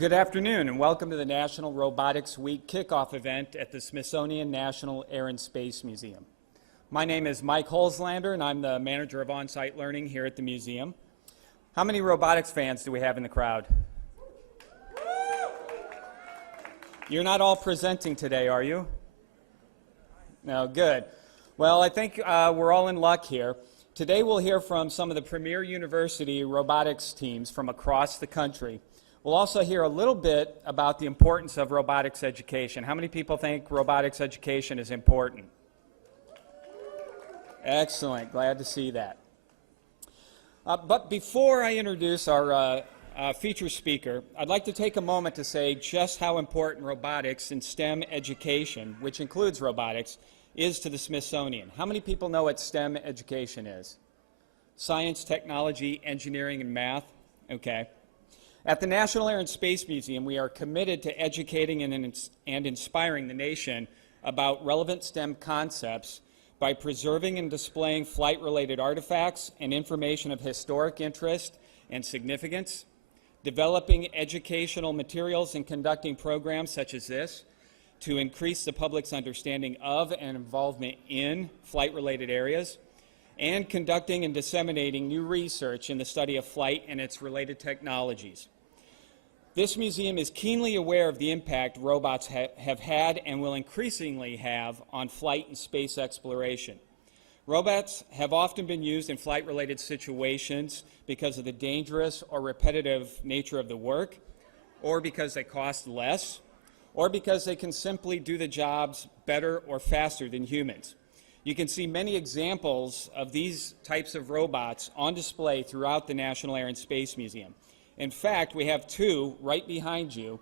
Good afternoon and welcome to the National Robotics Week kickoff event at the Smithsonian National Air and Space Museum. My name is Mike Holzlander and I'm the manager of on-site learning here at the museum. How many robotics fans do we have in the crowd? You're not all presenting today, are you? No, good. Well, I think we're all in luck here. Today we'll hear from some of the premier university robotics teams from across the country. We'll also hear a little bit about the importance of robotics education. How many people think robotics education is important? Excellent. Glad to see that. But before I introduce our featured speaker, I'd like to take a moment to say just how important robotics and STEM education, which includes robotics, is to the Smithsonian. How many people know what STEM education is? Science, technology, engineering, and math? Okay. At the National Air and Space Museum, we are committed to educating and inspiring the nation about relevant STEM concepts by preserving and displaying flight-related artifacts and information of historic interest and significance, developing educational materials and conducting programs such as this to increase the public's understanding of and involvement in flight-related areas, and conducting and disseminating new research in the study of flight and its related technologies. This museum is keenly aware of the impact robots have had and will increasingly have on flight and space exploration. Robots have often been used in flight-related situations because of the dangerous or repetitive nature of the work, or because they cost less, or because they can simply do the jobs better or faster than humans. You can see many examples of these types of robots on display throughout the National Air and Space Museum. In fact, we have two right behind you.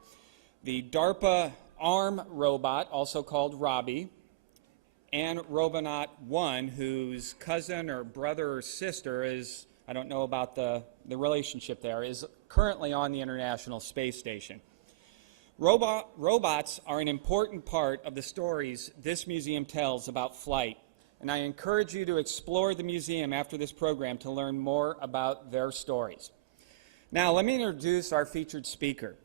The Darpa arm robot, also called Robbie, and Robonaut 1, whose cousin or brother or sister is, I don't know about the relationship there, is currently on the International Space Station. Robots are an important part of the stories this museum tells about flight. And I encourage you to explore the museum after this program to learn more about their stories. Now, let me introduce our featured speaker,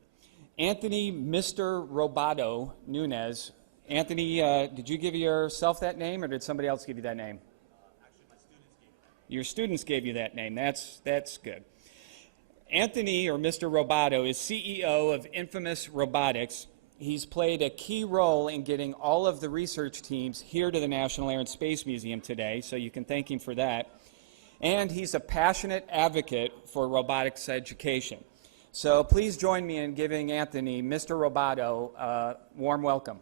Anthony Mr. Roboto Nunez. Anthony, did you give yourself that name, or did somebody else give you that name? Actually, my students gave me that. Your students gave you that name. That's good. Anthony, or Mr. Roboto, is CEO of Infamous Robotics. He's played a key role in getting all of the research teams here to the National Air and Space Museum today, so you can thank him for that. And he's a passionate advocate for robotics education. So please join me in giving Anthony, Mr. Roboto, a warm welcome.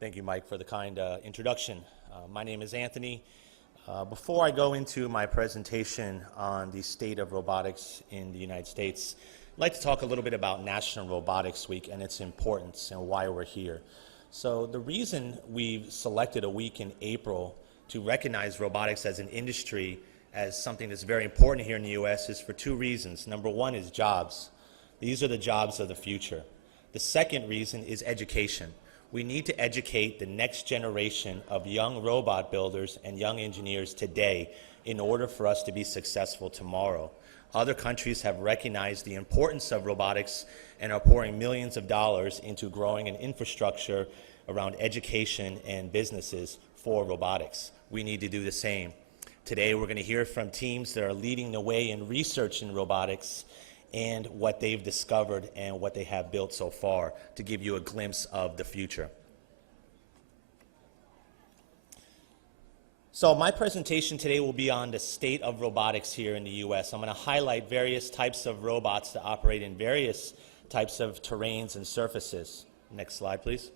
Thank you, Mike, for the kind introduction. My name is Anthony. Before I go into my presentation on the state of robotics in the United States, I'd like to talk a little bit about National Robotics Week and its importance and why we're here. So the reason we've selected a week in April to recognize robotics as an industry as something that's very important here in the U.S. is for two reasons. Number one is jobs. These are the jobs of the future. The second reason is education. We need to educate the next generation of young robot builders and young engineers today in order for us to be successful tomorrow. Other countries have recognized the importance of robotics and are pouring millions of dollars into growing an infrastructure around education and businesses for robotics. We need to do the same. Today we're going to hear from teams that are leading the way in research in robotics and what they've discovered and what they have built so far to give you a glimpse of the future. So my presentation today will be on the state of robotics here in the U.S. I'm going to highlight various types of robots that operate in various types of terrains and surfaces. Next slide, please.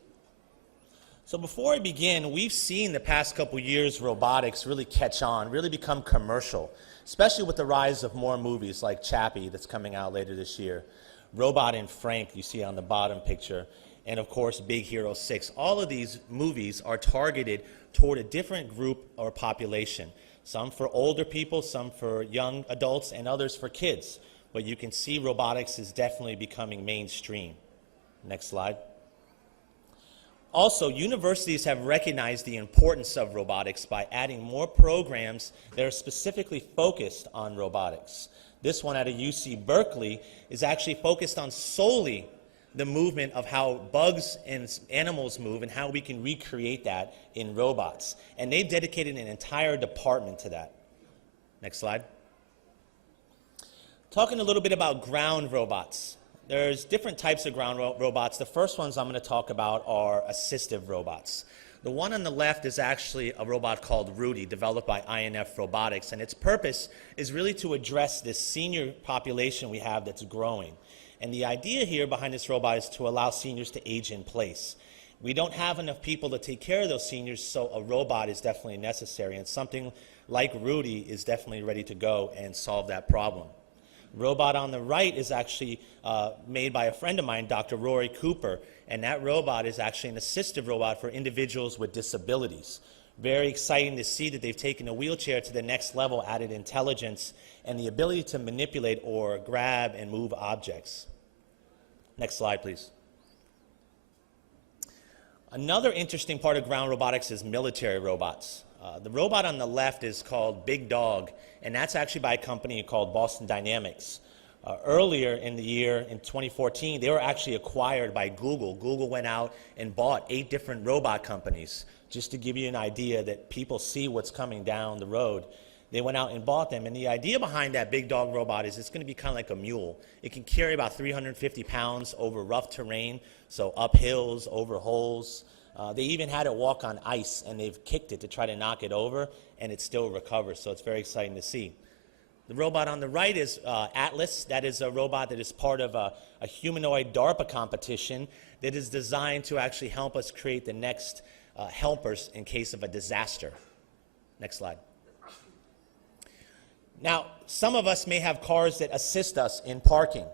So before I begin, we've seen the past couple years robotics really catch on, really become commercial, especially with the rise of more movies like Chappie that's coming out later this year, Robot and Frank you see on the bottom picture, and of course Big Hero 6. All of these movies are targeted toward a different group or population, some for older people, some for young adults, and others for kids. But you can see robotics is definitely becoming mainstream. Next slide. Also, universities have recognized the importance of robotics by adding more programs that are specifically focused on robotics. This one out of UC Berkeley is actually focused on solely the movement of how bugs and animals move and how we can recreate that in robots. And they've dedicated an entire department to that. Next slide. Talking a little bit about ground robots. There's different types of ground robots. The first ones I'm going to talk about are assistive robots. The one on the left is actually a robot called Rudy, developed by INF Robotics, and its purpose is really to address this senior population we have that's growing. And the idea here behind this robot is to allow seniors to age in place. We don't have enough people to take care of those seniors, so a robot is definitely necessary, and something like Rudy is definitely ready to go and solve that problem. Robot on the right is actually made by a friend of mine, Dr. Rory Cooper, and that robot is actually an assistive robot for individuals with disabilities. Very exciting to see that they've taken a wheelchair to the next level, added intelligence, and the ability to manipulate or grab and move objects. Next slide, please. Another interesting part of ground robotics is military robots. The robot on the left is called Big Dog, and that's actually by a company called Boston Dynamics. Earlier in the year, in 2014, they were actually acquired by Google. Google went out and bought 8 different robot companies, just to give you an idea that people see what's coming down the road. They went out and bought them, and the idea behind that Big Dog robot is it's going to be kind of like a mule. It can carry about 350 pounds over rough terrain, so up hills, over holes. They even had it walk on ice, and they've kicked it to try to knock it over, and it still recovers, so it's very exciting to see. The robot on the right is Atlas. That is a robot that is part of a humanoid Darpa competition that is designed to actually help us create the next helpers in case of a disaster. Next slide. Now, some of us may have cars that assist us in parking.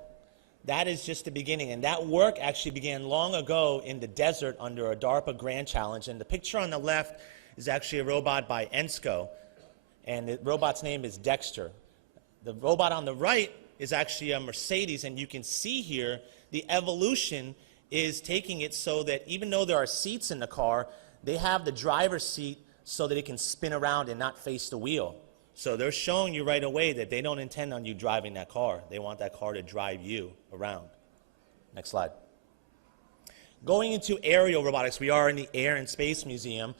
That is just the beginning, and that work actually began long ago in the desert under a DARPA Grand Challenge, and the picture on the left is actually a robot by ENSCO, and the robot's name is Dexter. The robot on the right is actually a Mercedes, and you can see here the evolution is taking it so that even though there are seats in the car, they have the driver's seat so that it can spin around and not face the wheel. So they're showing you right away that they don't intend on you driving that car. They want that car to drive you around. Next slide. Going into aerial robotics, we are in the Air and Space Museum.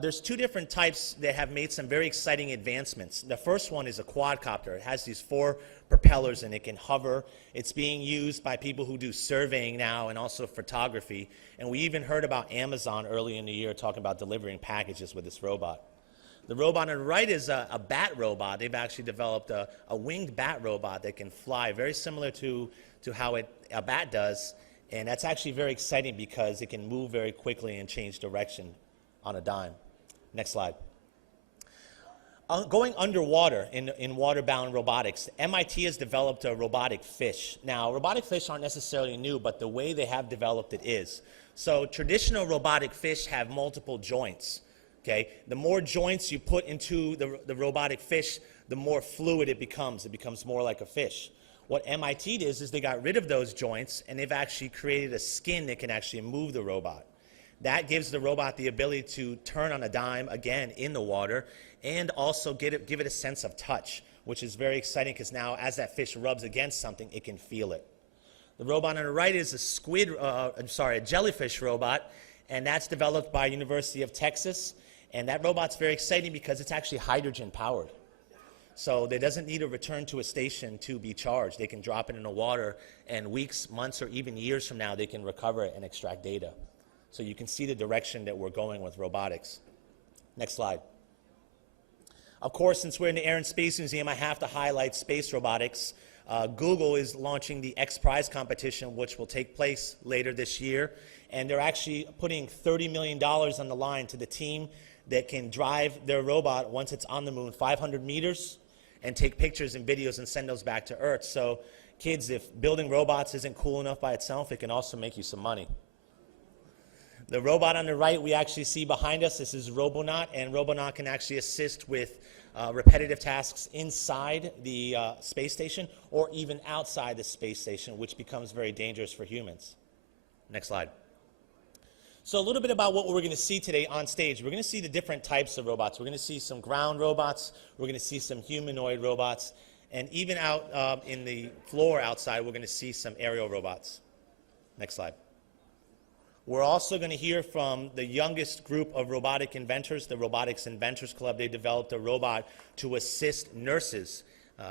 There's 2 different types that have made some very exciting advancements. The first one is a quadcopter. It has these 4 propellers and it can hover. It's being used by people who do surveying now and also photography. And we even heard about Amazon early in the year talking about delivering packages with this robot. The robot on the right is a bat robot. They've actually developed a winged bat robot that can fly, very similar to how a bat does. And that's actually very exciting because it can move very quickly and change direction on a dime. Next slide. Going underwater in water-bound robotics, MIT has developed a robotic fish. Now, robotic fish aren't necessarily new, but the way they have developed it is. So traditional robotic fish have multiple joints. Okay? The more joints you put into the robotic fish, the more fluid it becomes. It becomes more like a fish. What MIT did is they got rid of those joints, and they've actually created a skin that can actually move the robot. That gives the robot the ability to turn on a dime, again, in the water, and also give it a sense of touch, which is very exciting because now as that fish rubs against something, it can feel it. The robot on the right is a jellyfish robot, and that's developed by University of Texas. And that robot's very exciting because it's actually hydrogen powered. So it doesn't need to return to a station to be charged. They can drop it in the water, and weeks, months, or even years from now, they can recover it and extract data. So you can see the direction that we're going with robotics. Next slide. Of course, since we're in the Air and Space Museum, I have to highlight space robotics. Google is launching the X Prize competition, which will take place later this year. And they're actually putting $30 million on the line to the team that can drive their robot once it's on the moon 500 meters and take pictures and videos and send those back to Earth. So kids, if building robots isn't cool enough by itself, it can also make you some money. The robot on the right we actually see behind us, this is Robonaut, and Robonaut can actually assist with repetitive tasks inside the space station or even outside the space station, which becomes very dangerous for humans. Next slide. So a little bit about what we're going to see today on stage. We're going to see the different types of robots. We're going to see some ground robots. We're going to see some humanoid robots. And even out in the floor outside, we're going to see some aerial robots. Next slide. We're also going to hear from the youngest group of robotic inventors, the Robotics Inventors Club. They developed a robot to assist nurses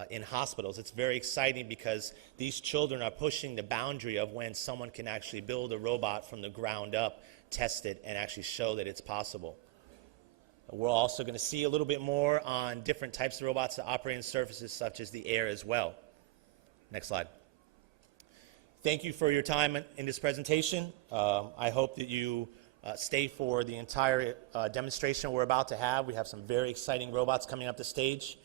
in hospitals. It's very exciting because these children are pushing the boundary of when someone can actually build a robot from the ground up, test it, and actually show that it's possible. We're also going to see a little bit more on different types of robots that operate in surfaces such as the air as well. Next slide. Thank you for your time in this presentation. I hope that you stay for the entire demonstration we're about to have. We have some very exciting robots coming up the stage.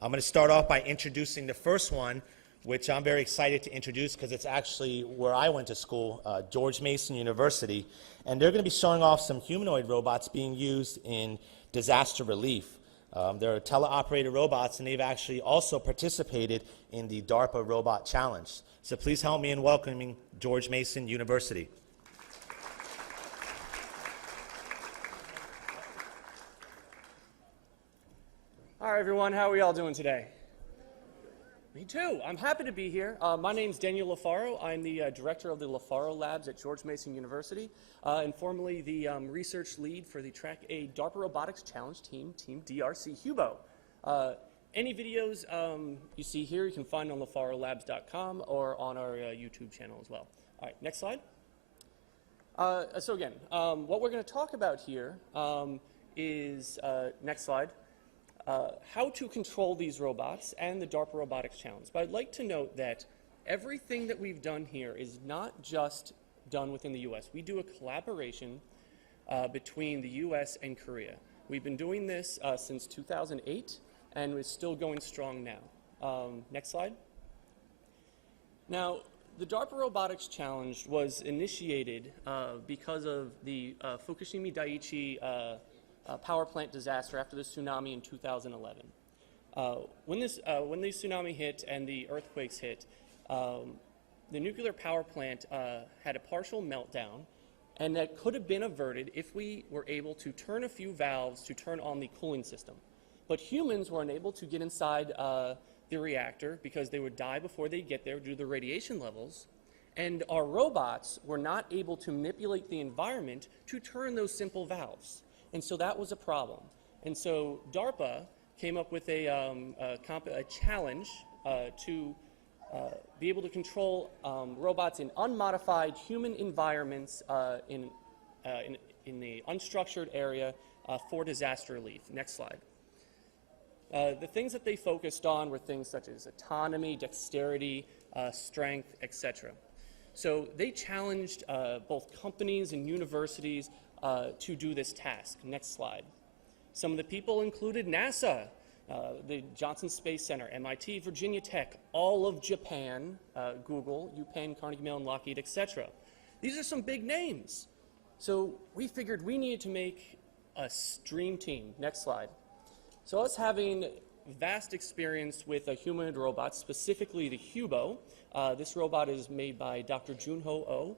I'm going to start off by introducing the first one, which I'm very excited to introduce because it's actually where I went to school, George Mason University. And they're going to be showing off some humanoid robots being used in disaster relief. They're teleoperated robots, and they've actually also participated in the Darpa Robot Challenge. So please help me in welcoming George Mason University. All right, everyone, how are we all doing today? Me too. I'm happy to be here. My name's Daniel LaFaro. I'm the director of the LaFaro Labs at George Mason University, and formerly the research lead for the Track A Darpa Robotics Challenge team, Team DRC Hubo. Any videos you see here you can find on lafarolabs.com or on our YouTube channel as well. All right, next slide. So again, what we're going to talk about here is, next slide, how to control these robots and the Darpa Robotics Challenge. But I'd like to note that everything that we've done here is not just done within the US. We do a collaboration between the US and Korea. We've been doing this since 2008, and we're still going strong now. Next slide. Now, the Darpa Robotics Challenge was initiated because of the Fukushima Daiichi power plant disaster after the tsunami in 2011. When the tsunami hit and the earthquakes hit, the nuclear power plant had a partial meltdown, and that could have been averted if we were able to turn a few valves to turn on the cooling system. But humans were unable to get inside the reactor because they would die before they get there due to the radiation levels, and our robots were not able to manipulate the environment to turn those simple valves. And so that was a problem. And so DARPA came up with a challenge to be able to control robots in unmodified human environments in the unstructured area for disaster relief. Next slide. The things that they focused on were things such as autonomy, dexterity, strength, etc. So they challenged both companies and universities to do this task. Next slide. Some of the people included NASA, the Johnson Space Center, MIT, Virginia Tech, all of Japan, Google, UPenn, Carnegie Mellon, Lockheed, etc. These are some big names. So we figured we needed to make a dream team. Next slide. So us having vast experience with humanoid robots, specifically the Hubo. This robot is made by Dr. Junho Oh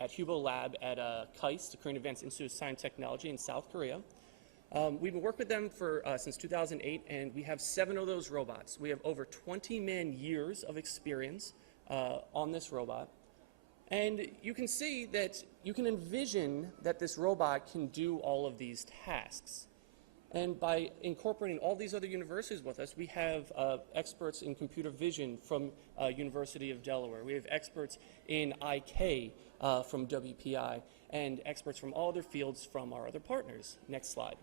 at Hubo Lab at KAIST, the Korean Advanced Institute of Science and Technology in South Korea. We've been working with them since 2008, and we have 7 of those robots. We have over 20 man-years of experience on this robot. And you can see that you can envision that this robot can do all of these tasks. And by incorporating all these other universities with us, we have experts in computer vision from University of Delaware. We have experts in IK from WPI, and experts from all other fields from our other partners. Next slide.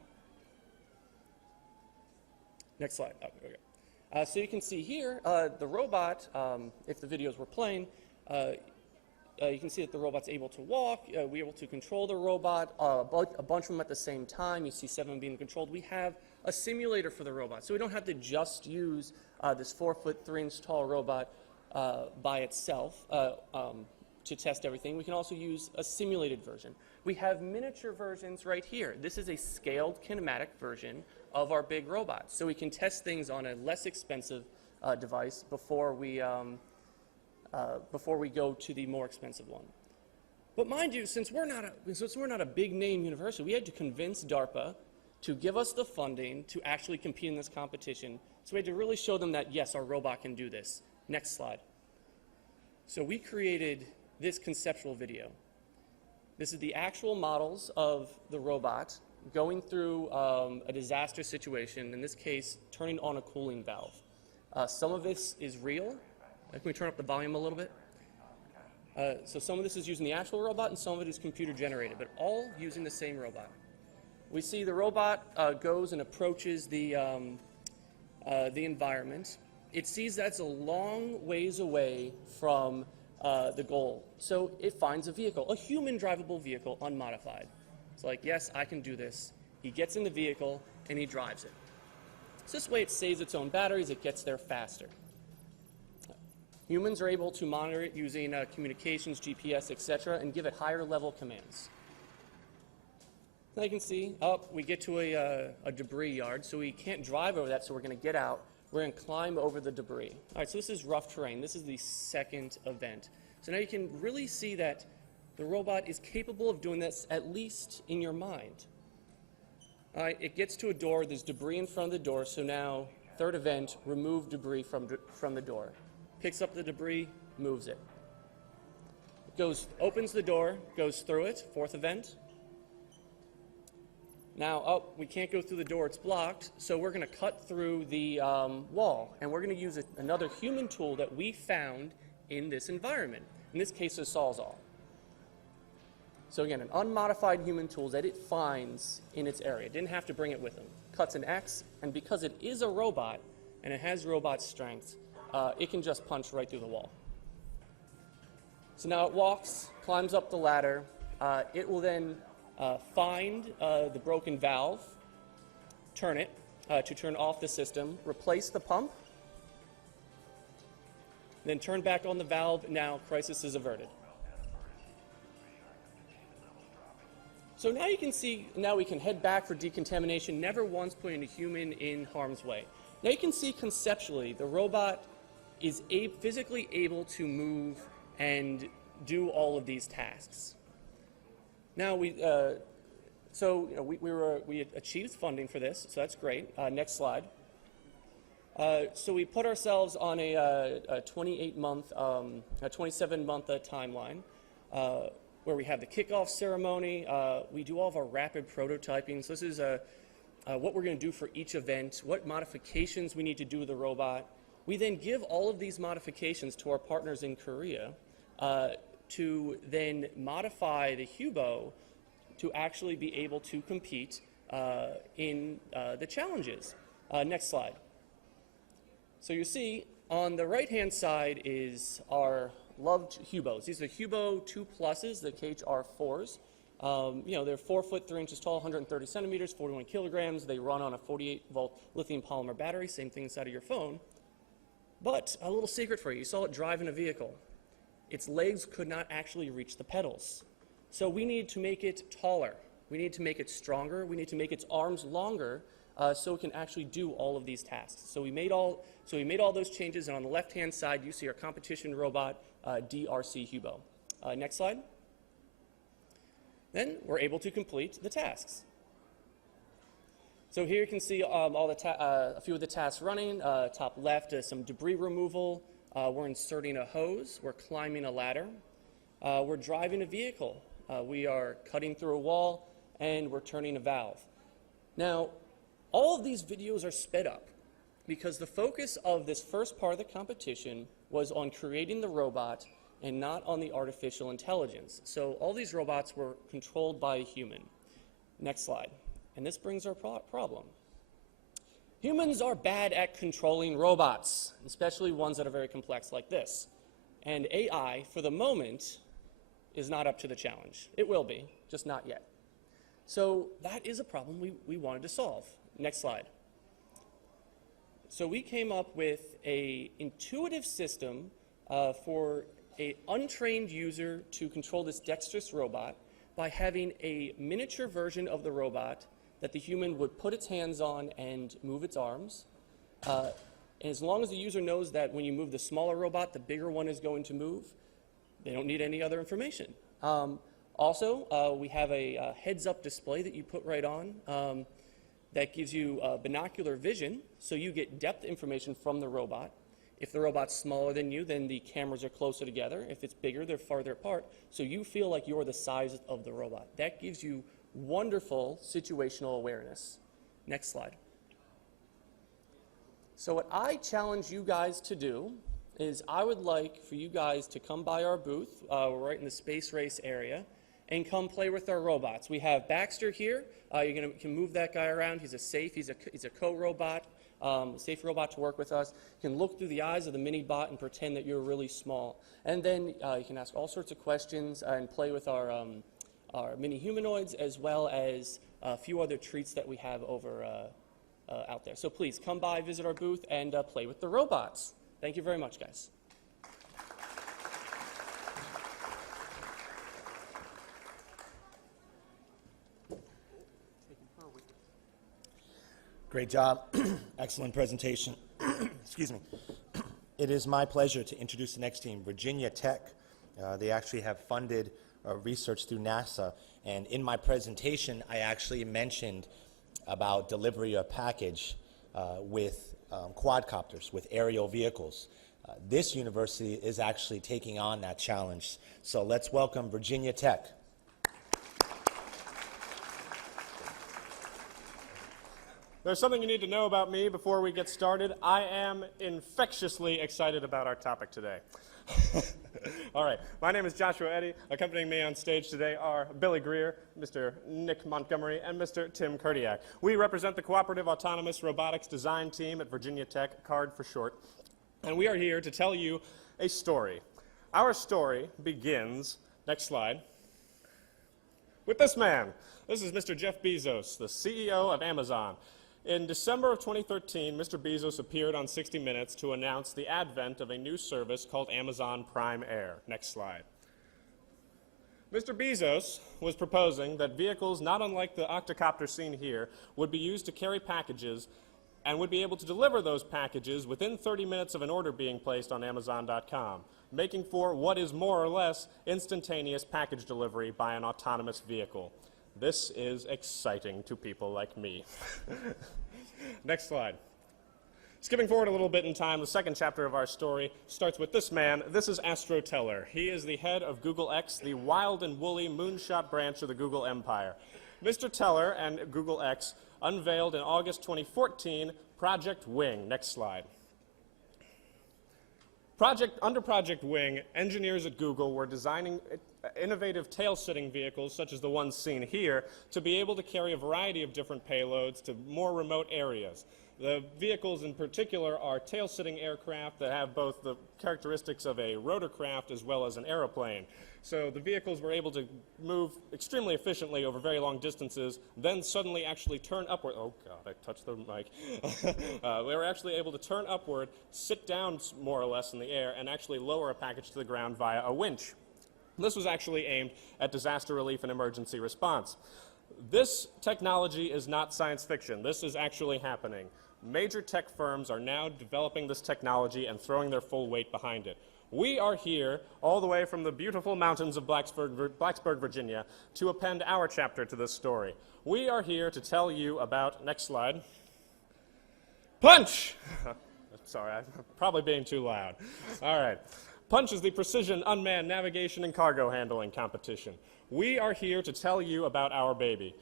Next slide. Oh, okay. So you can see here, the robot, if the videos were playing, you can see that the robot's able to walk. We're able to control the robot, a bunch of them at the same time. You see 7 being controlled. We have a simulator for the robot, so we don't have to just use this 4-foot 3-inch tall robot by itself to test everything. We can also use a simulated version. We have miniature versions right here. This is a scaled kinematic version of our big robot, so we can test things on a less expensive device before we go to the more expensive one. But mind you, since we're not a big name university, we had to convince Darpa to give us the funding to actually compete in this competition. So we had to really show them that, yes, our robot can do this. Next slide. So we created this conceptual video. This is the actual models of the robot going through a disaster situation, in this case, turning on a cooling valve. Some of this is real. Can we turn up the volume a little bit? So some of this is using the actual robot and some of it is computer generated, but all using the same robot. We see the robot goes and approaches the environment. It sees that's a long ways away from the goal. So it finds a vehicle, a human drivable vehicle, unmodified. It's like, yes, I can do this. He gets in the vehicle and he drives it. So this way it saves its own batteries, it gets there faster. Humans are able to monitor it using communications, GPS, etc., and give it higher level commands. Now you can see, we get to a debris yard, so we can't drive over that, so we're going to get out. We're going to climb over the debris. All right, so this is rough terrain. This is the second event. So now you can really see that the robot is capable of doing this, at least in your mind. All right, it gets to a door. There's debris in front of the door, so now, third event, remove debris from the door. Picks up the debris, moves it. Opens the door, goes through it, fourth event. Now, we can't go through the door, it's blocked, so we're going to cut through the wall, and we're going to use another human tool that we found in this environment. In this case, a Sawzall. So again, an unmodified human tool that it finds in its area. It didn't have to bring it with them. Cuts an X, and because it is a robot, and it has robot strength, it can just punch right through the wall. So now it walks, climbs up the ladder. It will then find the broken valve, turn it to turn off the system, replace the pump, then turn back on the valve. Now crisis is averted. So now you can see, now we can head back for decontamination, never once putting a human in harm's way. Now you can see conceptually the robot is physically able to move and do all of these tasks. Now we achieved funding for this, so that's great. Next slide. So we put ourselves on a 27-month timeline where we have the kickoff ceremony. We do all of our rapid prototyping. So this is what we're going to do for each event, what modifications we need to do with the robot. We then give all of these modifications to our partners in Korea to then modify the Hubo to actually be able to compete in the challenges. Next slide. So you see on the right-hand side is our loved Hubos. These are the Hubo 2 Pluses, the KHR4s. They're 4 foot 3 inches tall, 130 centimeters, 41 kilograms. They run on a 48-volt lithium polymer battery, same thing inside of your phone. But a little secret for you, you saw it drive in a vehicle. Its legs could not actually reach the pedals. So we need to make it taller. We need to make it stronger. We need to make its arms longer so it can actually do all of these tasks. So we made all those changes, and on the left-hand side, you see our competition robot, DRC Hubo. Next slide. Then we're able to complete the tasks. So here you can see a few of the tasks running. Top left is some debris removal. We're inserting a hose. We're climbing a ladder. We're driving a vehicle. We are cutting through a wall, and we're turning a valve. Now, all of these videos are sped up because the focus of this first part of the competition was on creating the robot and not on the artificial intelligence. So all these robots were controlled by a human. Next slide. And this brings our problem. Humans are bad at controlling robots, especially ones that are very complex like this. And AI, for the moment, is not up to the challenge. It will be, just not yet. So that is a problem we wanted to solve. Next slide. So we came up with an intuitive system for an untrained user to control this dexterous robot by having a miniature version of the robot that the human would put its hands on and move its arms. And as long as the user knows that when you move the smaller robot, the bigger one is going to move, they don't need any other information. Also, we have a heads-up display that you put right on that gives you binocular vision, so you get depth information from the robot. If the robot's smaller than you, then the cameras are closer together. If it's bigger, they're farther apart, so you feel like you're the size of the robot. That gives you wonderful situational awareness. Next slide. So what I challenge you guys to do is I would like for you guys to come by our booth. We're right in the space race area, and come play with our robots. We have Baxter here. You can move that guy around. He's a co-robot, safe robot to work with us. You can look through the eyes of the mini bot and pretend that you're really small. And then you can ask all sorts of questions and play with our mini humanoids, as well as a few other treats that we have over out there. So please come by, visit our booth, and play with the robots. Thank you very much, guys. Great job. Excellent presentation. Excuse me. It is my pleasure to introduce the next team, Virginia Tech. They actually have funded research through NASA, and in my presentation I actually mentioned about delivery of package with quadcopters, with aerial vehicles. This university is actually taking on that challenge. So let's welcome Virginia Tech. There's something you need to know about me before we get started. I am infectiously excited about our topic today. All right, my name is Joshua Eddy. Accompanying me on stage today are Billy Greer, Mr. Nick Montgomery, and Mr. Tim Kurdiak. We represent the Cooperative Autonomous Robotics Design Team at Virginia Tech, CARD for short, and we are here to tell you a story. Our story begins, next slide, with this man. This is Mr. Jeff Bezos, the CEO of Amazon. In December of 2013, Mr. Bezos appeared on 60 Minutes to announce the advent of a new service called Amazon Prime Air. Next slide. Mr. Bezos was proposing that vehicles, not unlike the octocopter seen here, would be used to carry packages and would be able to deliver those packages within 30 minutes of an order being placed on Amazon.com, making for what is more or less instantaneous package delivery by an autonomous vehicle. This is exciting to people like me. Next slide. Skipping forward a little bit in time, the second chapter of our story starts with this man. This is Astro Teller. He is the head of Google X, the wild and woolly moonshot branch of the Google empire. Mr. Teller and Google X unveiled in August 2014 Project Wing. Next slide. Under Project Wing, engineers at Google were designing innovative tail-sitting vehicles, such as the ones seen here, to be able to carry a variety of different payloads to more remote areas. The vehicles in particular are tail-sitting aircraft that have both the characteristics of a rotorcraft as well as an aeroplane. So the vehicles were able to move extremely efficiently over very long distances, then suddenly actually turn upward. Oh God, I touched the mic. They were actually able to turn upward, sit down more or less in the air, and actually lower a package to the ground via a winch. This was actually aimed at disaster relief and emergency response. This technology is not science fiction. This is actually happening. Major tech firms are now developing this technology and throwing their full weight behind it. We are here, all the way from the beautiful mountains of Blacksburg, Virginia, to append our chapter to this story. We are here to tell you about, next slide, Punch! Sorry, I'm probably being too loud. All right. Punch is the Precision Unmanned Navigation and Cargo Handling Competition. We are here to tell you about our baby.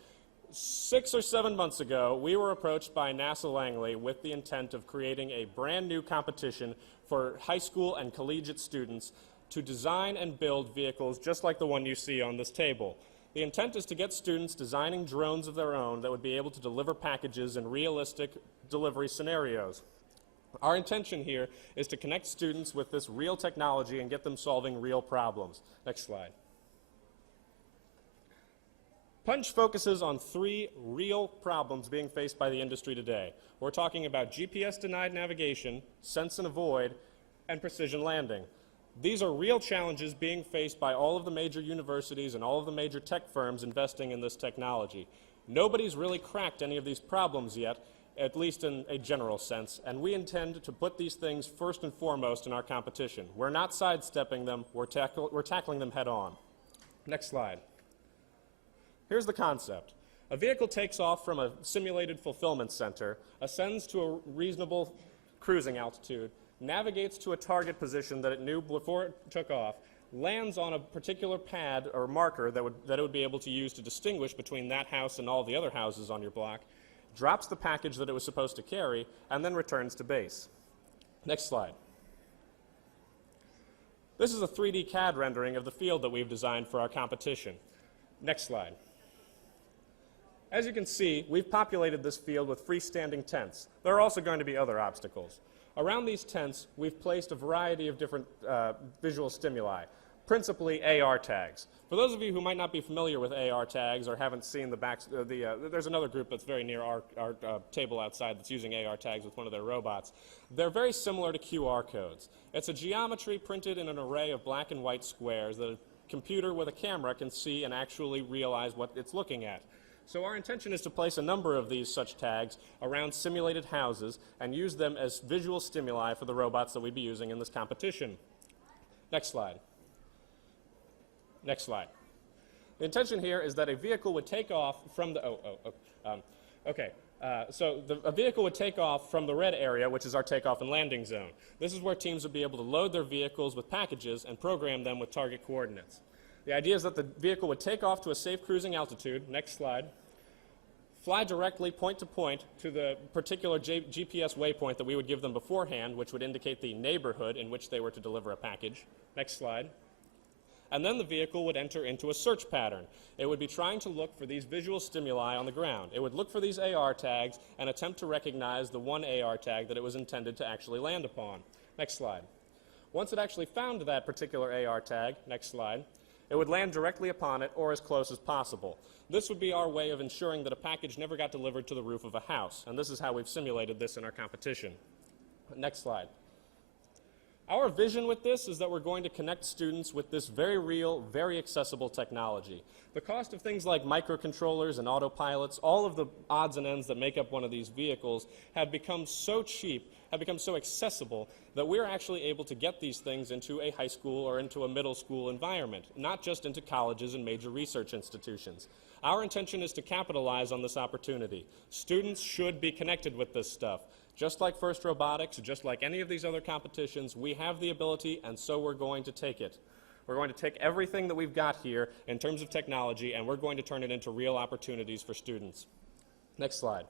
6 or 7 months ago, we were approached by NASA Langley with the intent of creating a brand new competition for high school and collegiate students to design and build vehicles just like the one you see on this table. The intent is to get students designing drones of their own that would be able to deliver packages in realistic delivery scenarios. Our intention here is to connect students with this real technology and get them solving real problems. Next slide. Punch focuses on 3 real problems being faced by the industry today. We're talking about GPS-denied navigation, sense and avoid, and precision landing. These are real challenges being faced by all of the major universities and all of the major tech firms investing in this technology. Nobody's really cracked any of these problems yet, at least in a general sense, and we intend to put these things first and foremost in our competition. We're not sidestepping them, we're tackling them head on. Next slide. Here's the concept. A vehicle takes off from a simulated fulfillment center, ascends to a reasonable cruising altitude, navigates to a target position that it knew before it took off, lands on a particular pad or marker that it would be able to use to distinguish between that house and all the other houses on your block, drops the package that it was supposed to carry, and then returns to base. Next slide. This is a 3D CAD rendering of the field that we've designed for our competition. Next slide. As you can see, we've populated this field with freestanding tents. There are also going to be other obstacles. Around these tents, we've placed a variety of different visual stimuli, principally AR tags. For those of you who might not be familiar with AR tags or haven't seen the back, there's another group that's very near our table outside that's using AR tags with one of their robots. They're very similar to QR codes. It's a geometry printed in an array of black and white squares that a computer with a camera can see and actually realize what it's looking at. So our intention is to place a number of these such tags around simulated houses and use them as visual stimuli for the robots that we'd be using in this competition. Next slide. Next slide. The intention here is that a vehicle would take off from the, a vehicle would take off from the red area, which is our takeoff and landing zone. This is where teams would be able to load their vehicles with packages and program them with target coordinates. The idea is that the vehicle would take off to a safe cruising altitude, next slide, fly directly point to point to the particular GPS waypoint that we would give them beforehand, which would indicate the neighborhood in which they were to deliver a package. Next slide. And then the vehicle would enter into a search pattern. It would be trying to look for these visual stimuli on the ground. It would look for these AR tags and attempt to recognize the one AR tag that it was intended to actually land upon. Next slide. Once it actually found that particular AR tag, next slide, it would land directly upon it or as close as possible. This would be our way of ensuring that a package never got delivered to the roof of a house, and this is how we've simulated this in our competition. Next slide. Our vision with this is that we're going to connect students with this very real, very accessible technology. The cost of things like microcontrollers and autopilots, all of the odds and ends that make up one of these vehicles have become so cheap, have become so accessible, that we're actually able to get these things into a high school or into a middle school environment, not just into colleges and major research institutions. Our intention is to capitalize on this opportunity. Students should be connected with this stuff. Just like First Robotics, just like any of these other competitions, we have the ability, and so we're going to take it. We're going to take everything that we've got here in terms of technology, and we're going to turn it into real opportunities for students. Next slide.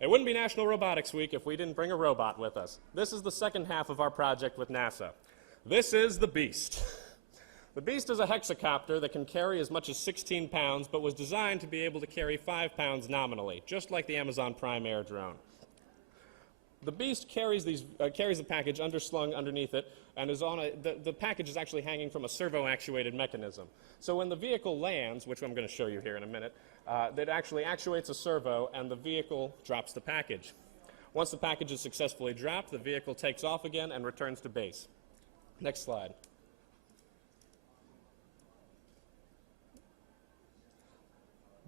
It wouldn't be National Robotics Week if we didn't bring a robot with us. This is the second half of our project with NASA. This is the Beast. The Beast is a hexacopter that can carry as much as 16 pounds, but was designed to be able to carry 5 pounds nominally, just like the Amazon Prime Air drone. The Beast carries the package underslung underneath it, and is on the package is actually hanging from a servo-actuated mechanism. So when the vehicle lands, which I'm going to show you here in a minute, that actually actuates a servo, and the vehicle drops the package. Once the package is successfully dropped, the vehicle takes off again and returns to base. Next slide.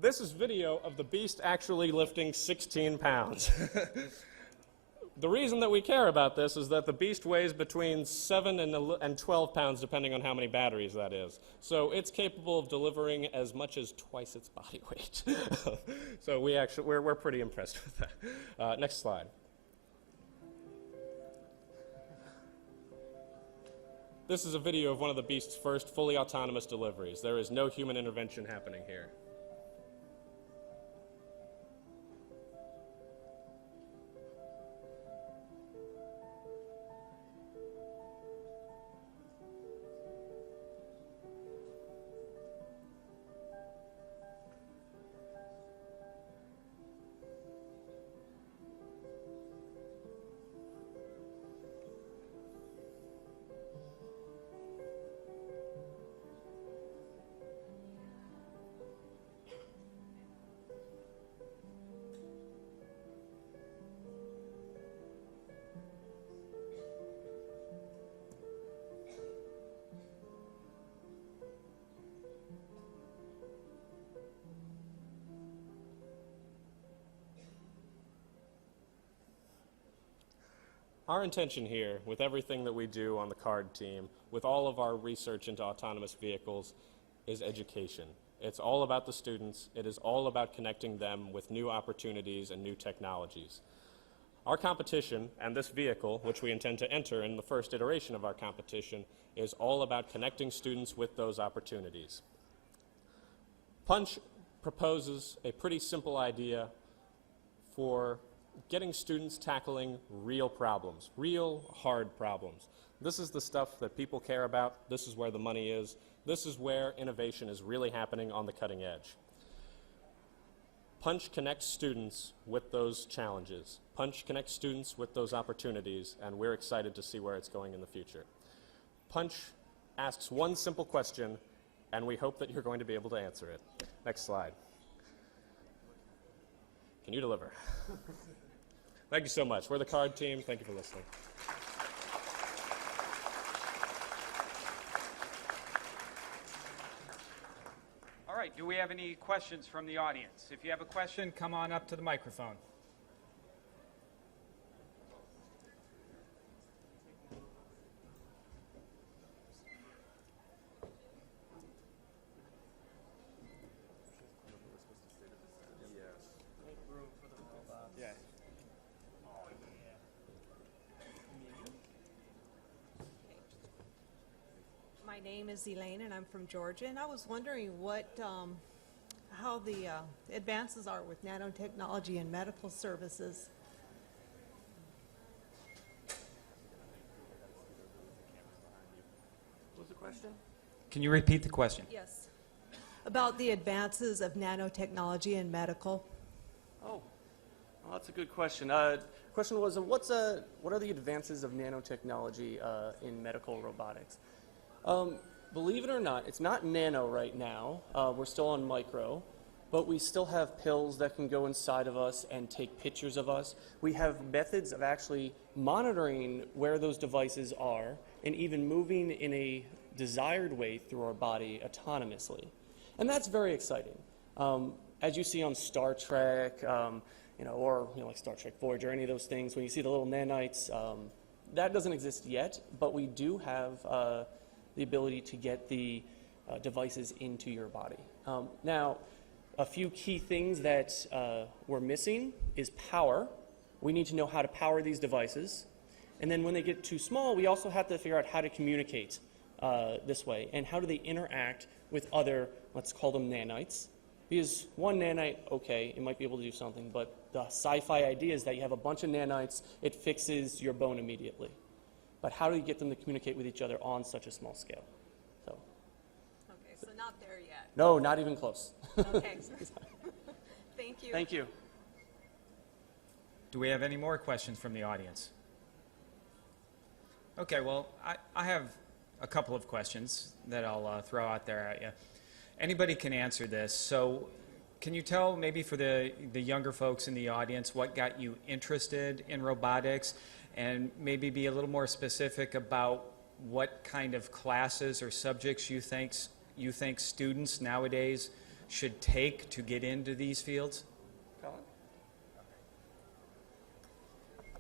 This is video of the Beast actually lifting 16 pounds. The reason that we care about this is that the Beast weighs between 7 and 12 pounds, depending on how many batteries that is. So it's capable of delivering as much as twice its body weight. So we're pretty impressed with that. Next slide. This is a video of one of the Beast's first fully autonomous deliveries. There is no human intervention happening here. Our intention here, with everything that we do on the CARD team, with all of our research into autonomous vehicles, is education. It's all about the students. It is all about connecting them with new opportunities and new technologies. Our competition and this vehicle, which we intend to enter in the first iteration of our competition, is all about connecting students with those opportunities. Punch proposes a pretty simple idea for getting students tackling real problems, real hard problems. This is the stuff that people care about. This is where the money is. This is where innovation is really happening on the cutting edge. Punch connects students with those challenges. Punch connects students with those opportunities, and we're excited to see where it's going in the future. Punch asks one simple question, and we hope that you're going to be able to answer it. Next slide. Can you deliver? Thank you so much. We're the card team. Thank you for listening. All right, do we have any questions from the audience? If you have a question, come on up to the microphone. My name is Elaine, and I'm from Georgia, and I was wondering how the advances are with nanotechnology and medical services. What was the question? Can you repeat the question? Yes. About the advances of nanotechnology and medical. Oh, well, that's a good question. Question was, what are the advances of nanotechnology in medical robotics? Believe it or not, it's not nano right now. We're still on micro, but we still have pills that can go inside of us and take pictures of us. We have methods of actually monitoring where those devices are and even moving in a desired way through our body autonomously. And that's very exciting. As you see on Star Trek, or like Star Trek Voyager, any of those things, when you see the little nanites, that doesn't exist yet, but we do have the ability to get the devices into your body. Now, a few key things that we're missing is power. We need to know how to power these devices. And then when they get too small, we also have to figure out how to communicate this way, and how do they interact with other, let's call them nanites. Because one nanite, okay, it might be able to do something, but the sci-fi idea is that you have a bunch of nanites, it fixes your bone immediately. But how do you get them to communicate with each other on such a small scale? So. Okay, so not there yet. No, not even close. Okay. Thank you. Thank you. Do we have any more questions from the audience? Okay, well, I have a couple of questions that I'll throw out there at you. Anybody can answer this. So can you tell maybe for the younger folks in the audience what got you interested in robotics, and maybe be a little more specific about what kind of classes or subjects you think students nowadays should take to get into these fields?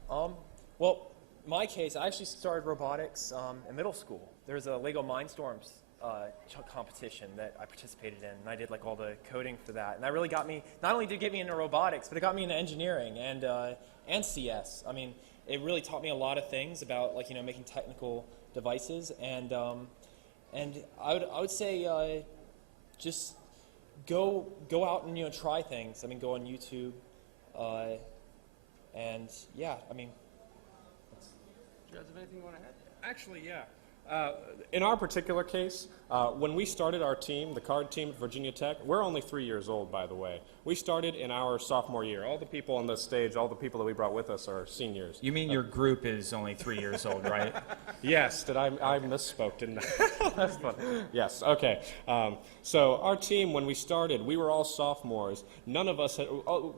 Well, my case, I actually started robotics in middle school. There was a Lego Mindstorms competition that I participated in, and I did like all the coding for that. And that really got me, not only did it get me into robotics, but it got me into engineering and CS. I mean, it really taught me a lot of things about making technical devices. And I would say just go out and try things. I mean, go on YouTube, and yeah, I mean. Do you guys have anything you want to add? Actually, yeah. In our particular case, when we started our team, the card team at Virginia Tech, we're only 3 years old, by the way. We started in our sophomore year. All the people on this stage, all the people that we brought with us are seniors. You mean your group is only 3 years old, right? Yes, I misspoke, didn't I? That's fun. Yes, okay. So our team, when we started, we were all sophomores. None of us had,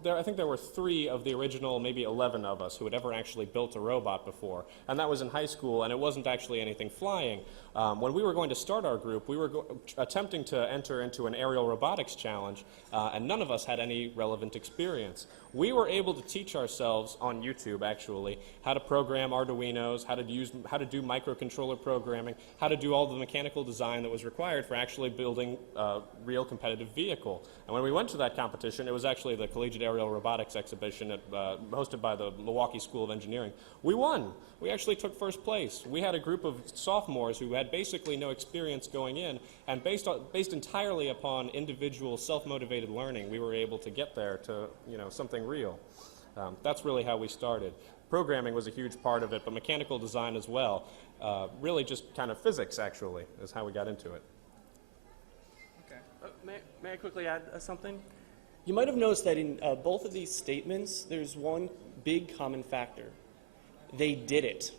I think there were 3 of the original, maybe 11 of us who had ever actually built a robot before. And that was in high school, and it wasn't actually anything flying. When we were going to start our group, we were attempting to enter into an aerial robotics challenge, and none of us had any relevant experience. We were able to teach ourselves on YouTube, actually, how to program Arduinos, how to do microcontroller programming, how to do all the mechanical design that was required for actually building a real competitive vehicle. And when we went to that competition, it was actually the Collegiate Aerial Robotics Exhibition hosted by the Milwaukee School of Engineering. We won. We actually took first place. We had a group of sophomores who had basically no experience going in, and based entirely upon individual self-motivated learning, we were able to get there to something real. That's really how we started. Programming was a huge part of it, but mechanical design as well. Really just kind of physics, actually, is how we got into it. May I quickly add something? You might have noticed that in both of these statements, there's one big common factor. They did it.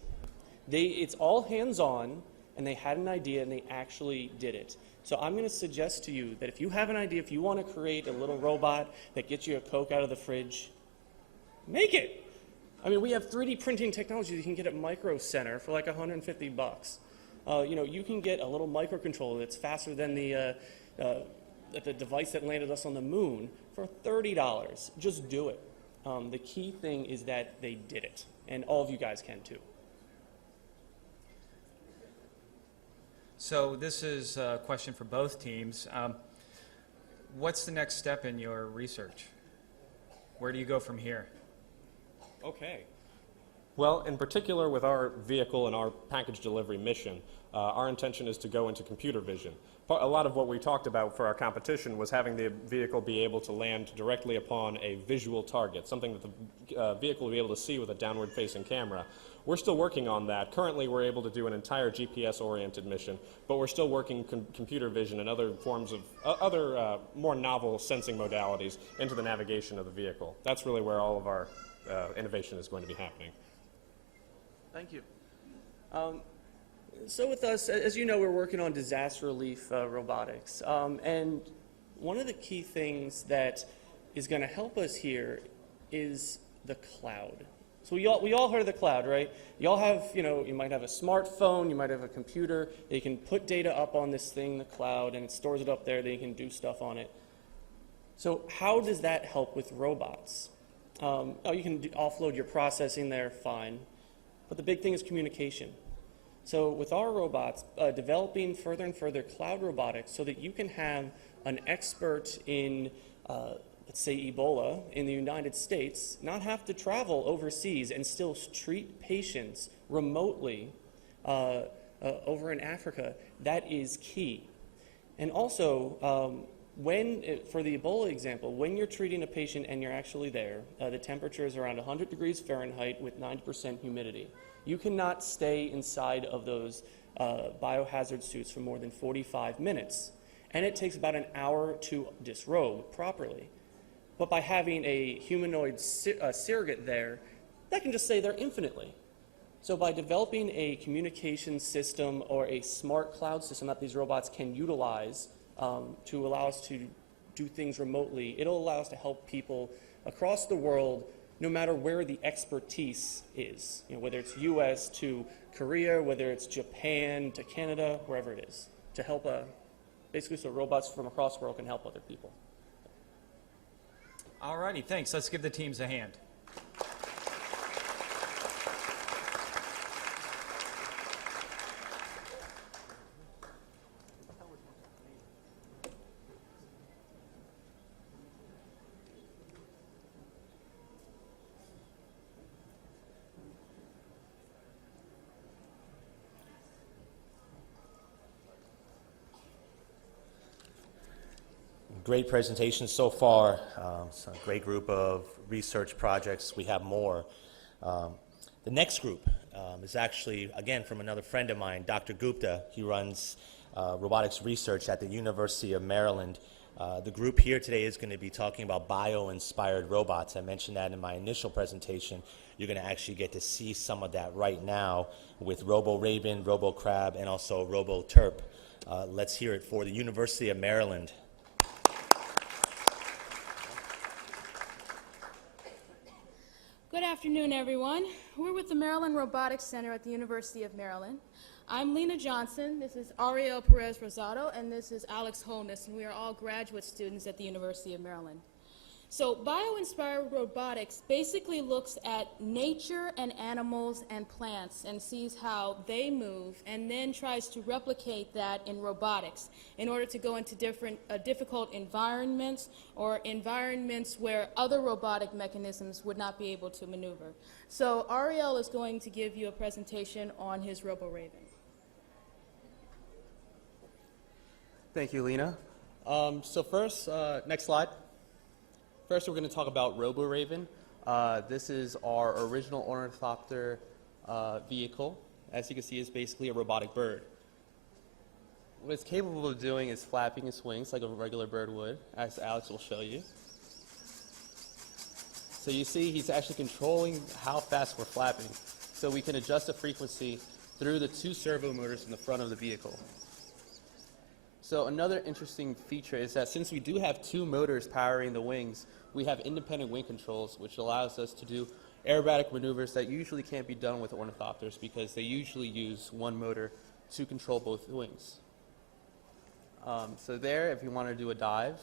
It's all hands-on, and they had an idea, and they actually did it. So I'm going to suggest to you that if you have an idea, if you want to create a little robot that gets you a Coke out of the fridge, make it. I mean, we have 3D printing technology that you can get at Micro Center for like $150. You can get a little microcontroller that's faster than the device that landed us on the moon for $30. Just do it. The key thing is that they did it, and all of you guys can too. So this is a question for both teams. What's the next step in your research? Where do you go from here? Okay. Well, in particular with our vehicle and our package delivery mission, our intention is to go into computer vision. A lot of what we talked about for our competition was having the vehicle be able to land directly upon a visual target, something that the vehicle will be able to see with a downward-facing camera. We're still working on that. Currently, we're able to do an entire GPS-oriented mission, but we're still working computer vision and other forms of other more novel sensing modalities into the navigation of the vehicle. That's really where all of our innovation is going to be happening. Thank you. So with us, as you know, we're working on disaster relief robotics. And one of the key things that is going to help us here is the cloud. So we all heard of the cloud, right? You all have, you might have a smartphone, you might have a computer. They can put data up on this thing, the cloud, and it stores it up there. They can do stuff on it. So how does that help with robots? You can offload your processing there, fine. But the big thing is communication. So with our robots, developing further and further cloud robotics so that you can have an expert in, let's say Ebola in the United States, not have to travel overseas and still treat patients remotely over in Africa, that is key. And also, for the Ebola example, when you're treating a patient and you're actually there, the temperature is around 100 degrees Fahrenheit with 90% humidity. You cannot stay inside of those biohazard suits for more than 45 minutes. And it takes about an hour to disrobe properly. But by having a humanoid surrogate there, that can just stay there infinitely. So by developing a communication system or a smart cloud system that these robots can utilize to allow us to do things remotely, it'll allow us to help people across the world no matter where the expertise is, whether it's US to Korea, whether it's Japan to Canada, wherever it is, to help basically so robots from across the world can help other people. All righty, thanks. Let's give the teams a hand. Great presentation so far. It's a great group of research projects. We have more. The next group is actually, again, from another friend of mine, Dr. Gupta. He runs robotics research at the University of Maryland. The group here today is going to be talking about bio-inspired robots. I mentioned that in my initial presentation. You're going to actually get to see some of that right now with Robo Raven, Robo Crab, and also Robo Terp. Let's hear it for the University of Maryland. Good afternoon, everyone. We're with the Maryland Robotics Center at the University of Maryland. I'm Lena Johnson, this is Ariel Perez Rosado, and this is Alex Holness, and we are all graduate students at the University of Maryland. So bio-inspired robotics basically looks at nature and animals and plants and sees how they move and then tries to replicate that in robotics in order to go into different difficult environments or environments where other robotic mechanisms would not be able to maneuver. So Ariel is going to give you a presentation on his Robo Raven. Thank you, Lena. So first, next slide. First, we're going to talk about Robo Raven. This is our original ornithopter vehicle. As you can see, it's basically a robotic bird. What it's capable of doing is flapping its wings like a regular bird would, as Alex will show you. So you see, he's actually controlling how fast we're flapping. So we can adjust the frequency through the 2 servo motors in the front of the vehicle. So another interesting feature is that since we do have 2 motors powering the wings, we have independent wing controls, which allows us to do aerobatic maneuvers that usually can't be done with ornithopters because they usually use 1 motor to control both wings. So there, if you want to do a dive,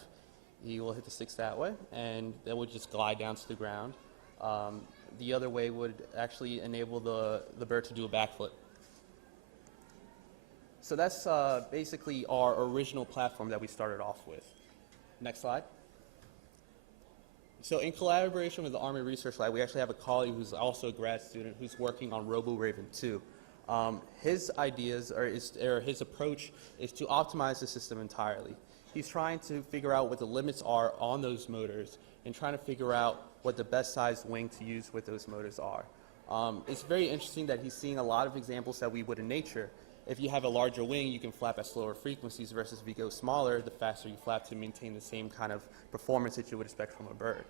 you will hit the sticks that way, and that would just glide down to the ground. The other way would actually enable the bird to do a backflip. So that's basically our original platform that we started off with. Next slide. So in collaboration with the Army Research Lab, we actually have a colleague who's also a grad student who's working on Robo Raven 2. His ideas, or his approach, is to optimize the system entirely. He's trying to figure out what the limits are on those motors and trying to figure out what the best sized wing to use with those motors are. It's very interesting that he's seeing a lot of examples that we would in nature. If you have a larger wing, you can flap at slower frequencies versus if you go smaller, the faster you flap to maintain the same kind of performance that you would expect from a bird.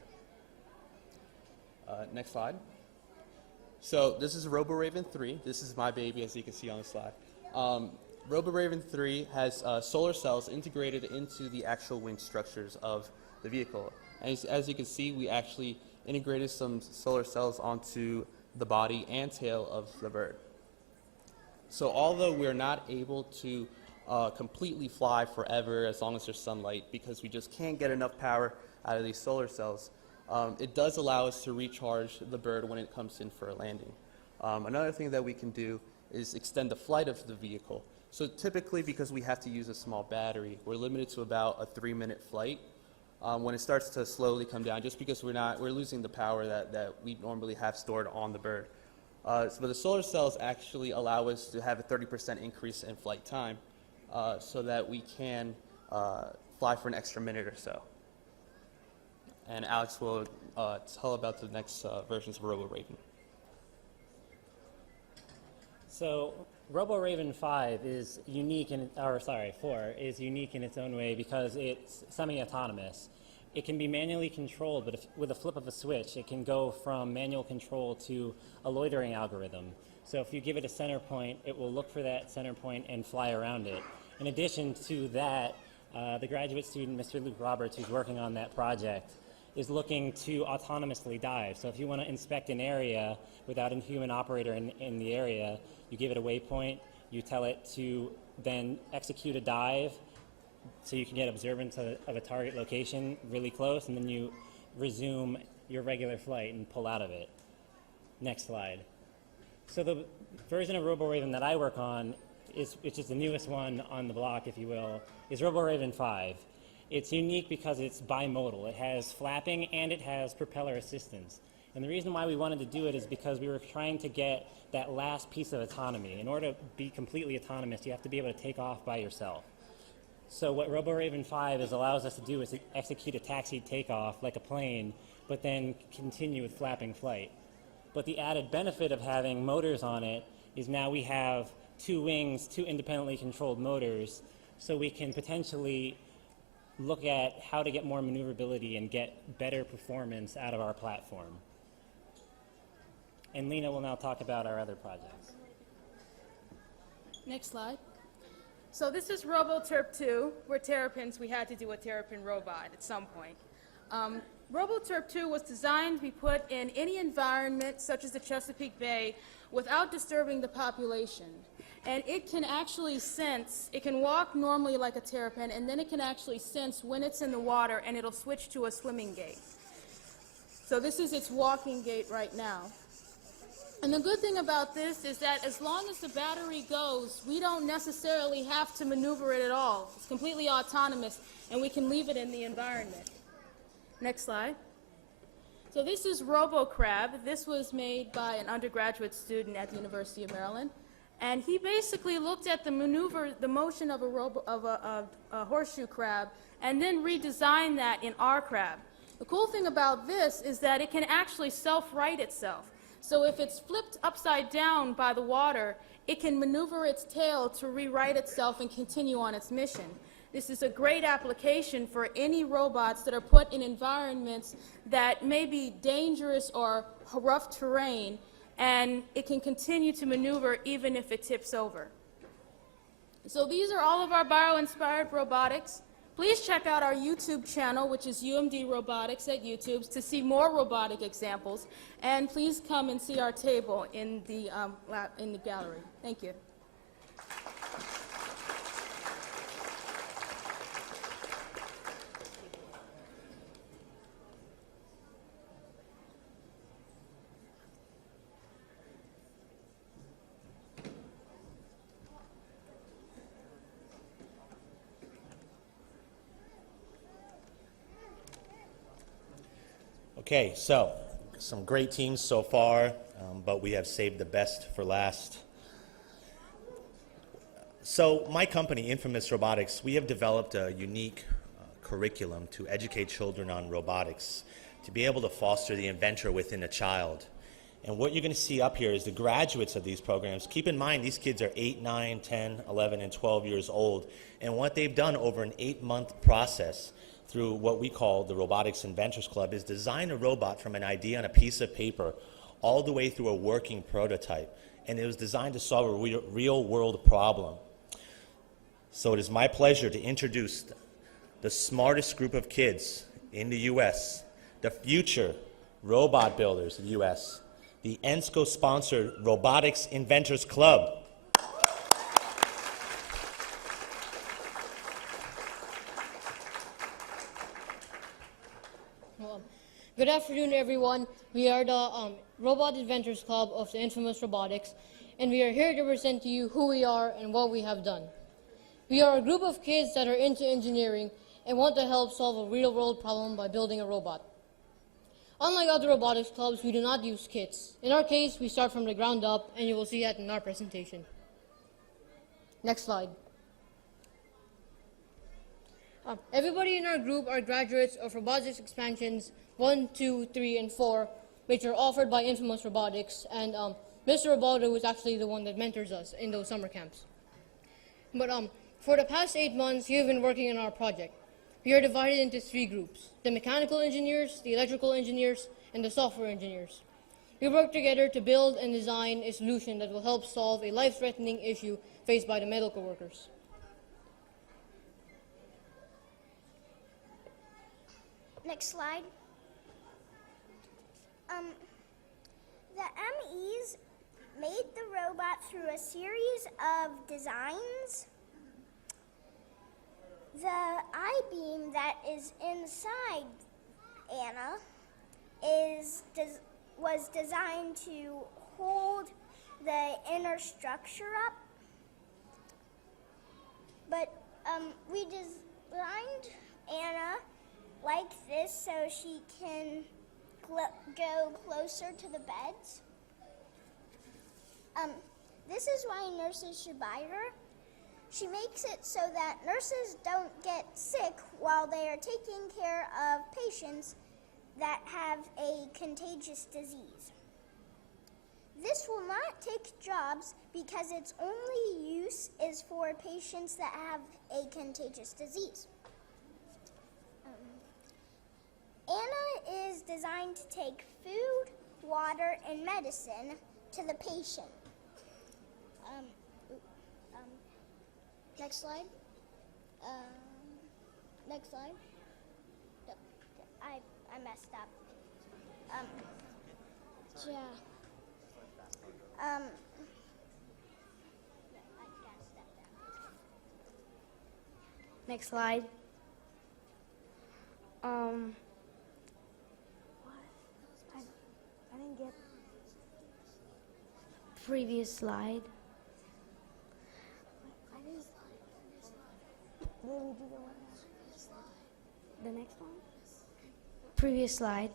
Next slide. So this is Robo Raven 3. This is my baby, as you can see on the slide. Robo Raven 3 has solar cells integrated into the actual wing structures of the vehicle. And as you can see, we actually integrated some solar cells onto the body and tail of the bird. So although we're not able to completely fly forever as long as there's sunlight because we just can't get enough power out of these solar cells, it does allow us to recharge the bird when it comes in for a landing. Another thing that we can do is extend the flight of the vehicle. So typically, because we have to use a small battery, we're limited to about a 3-minute flight. When it starts to slowly come down, just because we're losing the power that we normally have stored on the bird. But the solar cells actually allow us to have a 30% increase in flight time so that we can fly for an extra minute or so. And Alex will tell about the next versions of Robo Raven. So Robo Raven 5 is unique in, 4 is unique in its own way because it's semi-autonomous. It can be manually controlled, but with a flip of a switch, it can go from manual control to a loitering algorithm. So if you give it a center point, it will look for that center point and fly around it. In addition to that, the graduate student, Mr. Luke Roberts, who's working on that project, is looking to autonomously dive. So if you want to inspect an area without a human operator in the area, you give it a waypoint, you tell it to then execute a dive so you can get observance of a target location really close, and then you resume your regular flight and pull out of it. Next slide. So the version of Robo Raven that I work on, which is the newest one on the block, if you will, is Robo Raven 5. It's unique because it's bimodal. It has flapping and it has propeller assistance. And the reason why we wanted to do it is because we were trying to get that last piece of autonomy. In order to be completely autonomous, you have to be able to take off by yourself. So what Robo Raven 5 allows us to do is to execute a taxied takeoff like a plane, but then continue with flapping flight. But the added benefit of having motors on it is now we have 2 wings, 2 independently controlled motors, so we can potentially look at how to get more maneuverability and get better performance out of our platform. And Lena will now talk about our other projects. Next slide. So this is RoboTerp 2. We're Terrapins. We had to do a Terrapin robot at some point. RoboTerp 2 was designed to be put in any environment, such as the Chesapeake Bay, without disturbing the population. and it can actually sense, it can walk normally like a terrapin, and then it can actually sense when it's in the water, and it'll switch to a swimming gait. So this is its walking gait right now. And the good thing about this is that as long as the battery goes, we don't necessarily have to maneuver it at all. It's completely autonomous, and we can leave it in the environment. Next slide. So this is Robo Crab. This was made by an undergraduate student at the University of Maryland. And he basically looked at the motion of a horseshoe crab, and then redesigned that in our crab. The cool thing about this is that it can actually self-right itself. So if it's flipped upside down by the water, it can maneuver its tail to rewrite itself and continue on its mission. This is a great application for any robots that are put in environments that may be dangerous or rough terrain, and it can continue to maneuver even if it tips over. So these are all of our bio-inspired robotics. Please check out our YouTube channel, which is UMD Robotics at YouTube, to see more robotic examples. And please come and see our table in the gallery. Thank you. Okay, so some great teams so far, but we have saved the best for last. So my company, Infamous Robotics, we have developed a unique curriculum to educate children on robotics, to be able to foster the inventor within a child. And what you're going to see up here is the graduates of these programs. Keep in mind, these kids are 8, 9, 10, 11, and 12 years old. And what they've done over an 8-month process through what we call the Robotics Inventors Club is design a robot from an idea on a piece of paper all the way through a working prototype. And it was designed to solve a real-world problem. So it is my pleasure to introduce the smartest group of kids in the U.S., the future robot builders in the U.S., the ENSCO-sponsored Robotics Inventors Club. Good afternoon, everyone. We are the Robot Inventors Club of the Infamous Robotics, and we are here to present to you who we are and what we have done. We are a group of kids that are into engineering and want to help solve a real-world problem by building a robot. Unlike other robotics clubs, we do not use kits. In our case, we start from the ground up, and you will see that in our presentation. Next slide. Everybody in our group are graduates of Robotics Expansions 1, 2, 3, and 4, which are offered by Infamous Robotics, and Mr. Roboto was actually the one that mentors us in those summer camps. But for the past 8 months, you've been working on our project. We are divided into 3 groups: the mechanical engineers, the electrical engineers, and the software engineers. We work together to build and design a solution that will help solve a life-threatening issue faced by the medical workers. Next slide. The MEs made the robot through a series of designs. The I-beam that is inside Anna was designed to hold the inner structure up. But we designed Anna like this so she can go closer to the beds. This is why nurses should buy her. She makes it so that nurses don't get sick while they are taking care of patients that have a contagious disease. This will not take jobs because its only use is for patients that have a contagious disease. Anna is designed to take food, water, and medicine to the patient. Next slide. Next slide. I messed up. Yeah. Next slide. What? I didn't get previous slide. Did we do the one? The next one? Previous slide.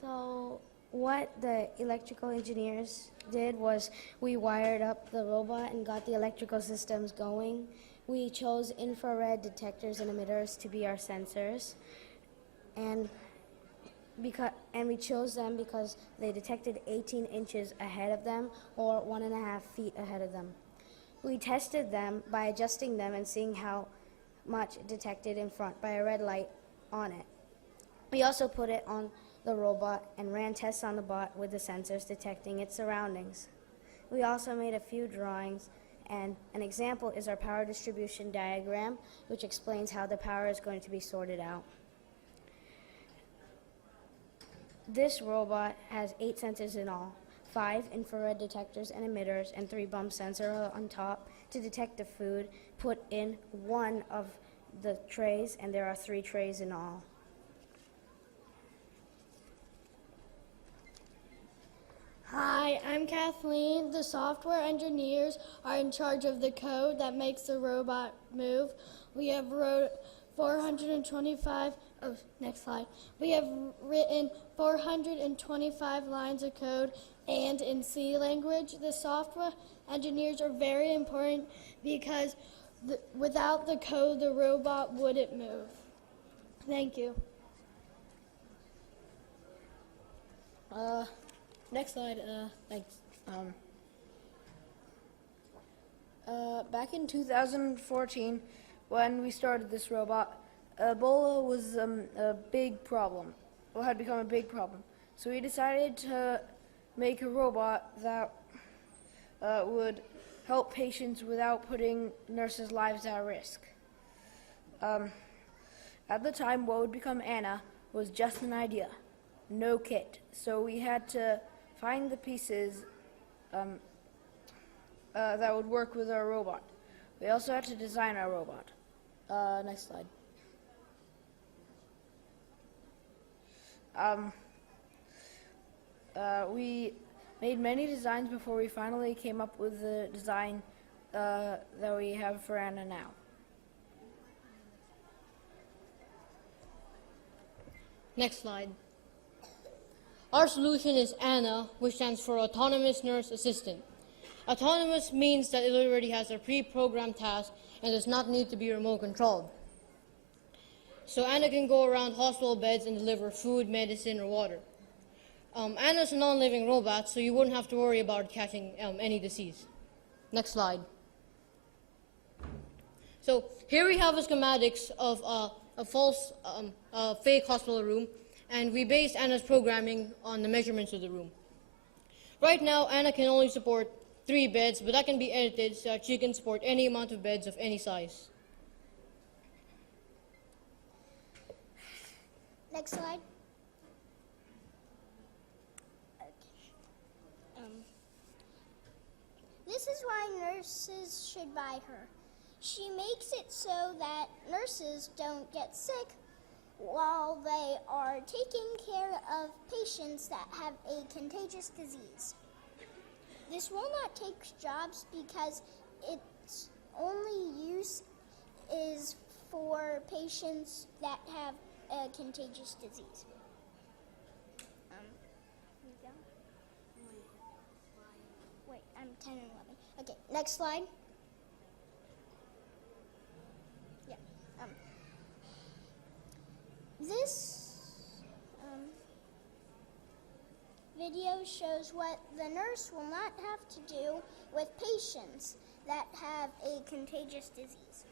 So what the electrical engineers did was we wired up the robot and got the electrical systems going. We chose infrared detectors and emitters to be our sensors, and we chose them because they detected 18 inches ahead of them or 1.5 feet ahead of them. We tested them by adjusting them and seeing how much it detected in front by a red light on it. We also put it on the robot and ran tests on the bot with the sensors detecting its surroundings. We also made a few drawings, and an example is our power distribution diagram, which explains how the power is going to be sorted out. This robot has 8 sensors in all, 5 infrared detectors and emitters, and 3 bump sensors on top to detect the food put in one of the trays, and there are 3 trays in all. Hi, I'm Kathleen. The software engineers are in charge of the code that makes the robot move. We have wrote 425, next slide. We have written 425 lines of code, and in C language. The software engineers are very important because without the code, the robot wouldn't move. Thank you. Next slide, thanks. Back in 2014, when we started this robot, Ebola was a big problem, or had become a big problem. So we decided to make a robot that would help patients without putting nurses' lives at risk. At the time, what would become Anna was just an idea, no kit. So we had to find the pieces that would work with our robot. We also had to design our robot. Next slide. We made many designs before we finally came up with the design that we have for Anna now. Next slide. Our solution is ANNA, which stands for Autonomous Nurse Assistant. Autonomous means that it already has a pre-programmed task and does not need to be remote controlled. So ANNA can go around hospital beds and deliver food, medicine, or water. ANNA is a non-living robot, so you wouldn't have to worry about catching any disease. Next slide. So here we have a schematics of a false, fake hospital room, and we based Anna's programming on the measurements of the room. Right now, Anna can only support 3 beds, but that can be edited so that she can support any amount of beds of any size. Next slide. This is why nurses should buy her. She makes it so that nurses don't get sick while they are taking care of patients that have a contagious disease. This will not take jobs because its only use is for patients that have a contagious disease. Wait, I'm 10 and 11. Okay, next slide. Yeah. This video shows what the nurse will not have to do with patients that have a contagious disease.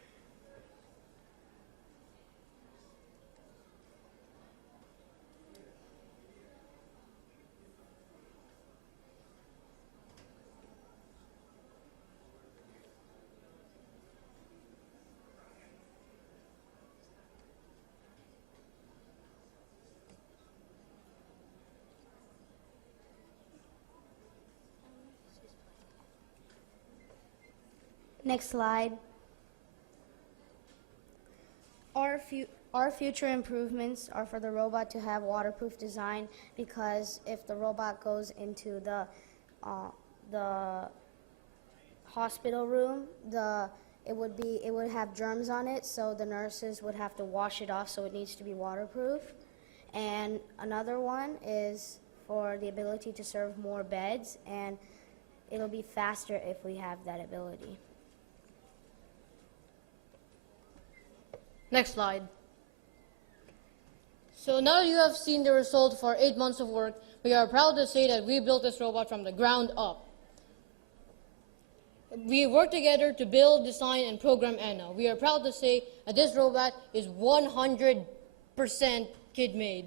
Next slide. Our future improvements are for the robot to have waterproof design, because if the robot goes into the hospital room, it would have germs on it, so the nurses would have to wash it off, so it needs to be waterproof. And another one is for the ability to serve more beds, and it'll be faster if we have that ability. Next slide. So now you have seen the result for 8 months of work. We are proud to say that we built this robot from the ground up. We worked together to build, design, and program Anna. We are proud to say that this robot is 100% kid-made.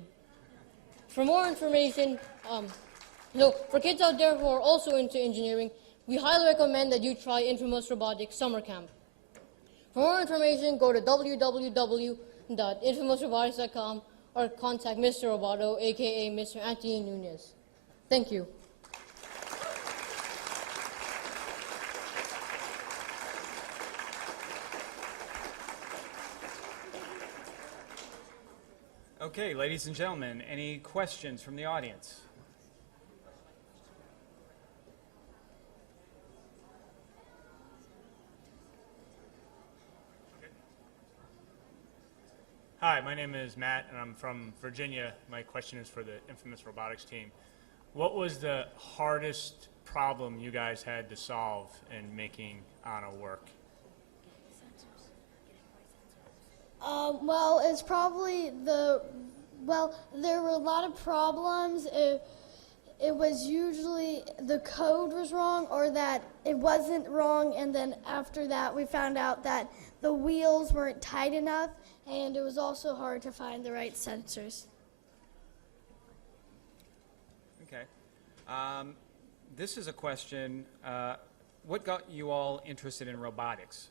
For more information, for kids out there who are also into engineering, we highly recommend that you try Infamous Robotics Summer Camp. For more information, go to www.infamousrobotics.com or contact Mr. Roboto, aka Mr. Anthony Nunez. Thank you. Okay, ladies and gentlemen, any questions from the audience? Hi, my name is Matt, and I'm from Virginia. My question is for the Infamous Robotics team. What was the hardest problem you guys had to solve in making Anna work? Well, it's probably there were a lot of problems. It was usually the code was wrong, or that it wasn't wrong, and then after that we found out that the wheels weren't tight enough, and it was also hard to find the right sensors. Okay. This is a question. What got you all interested in robotics?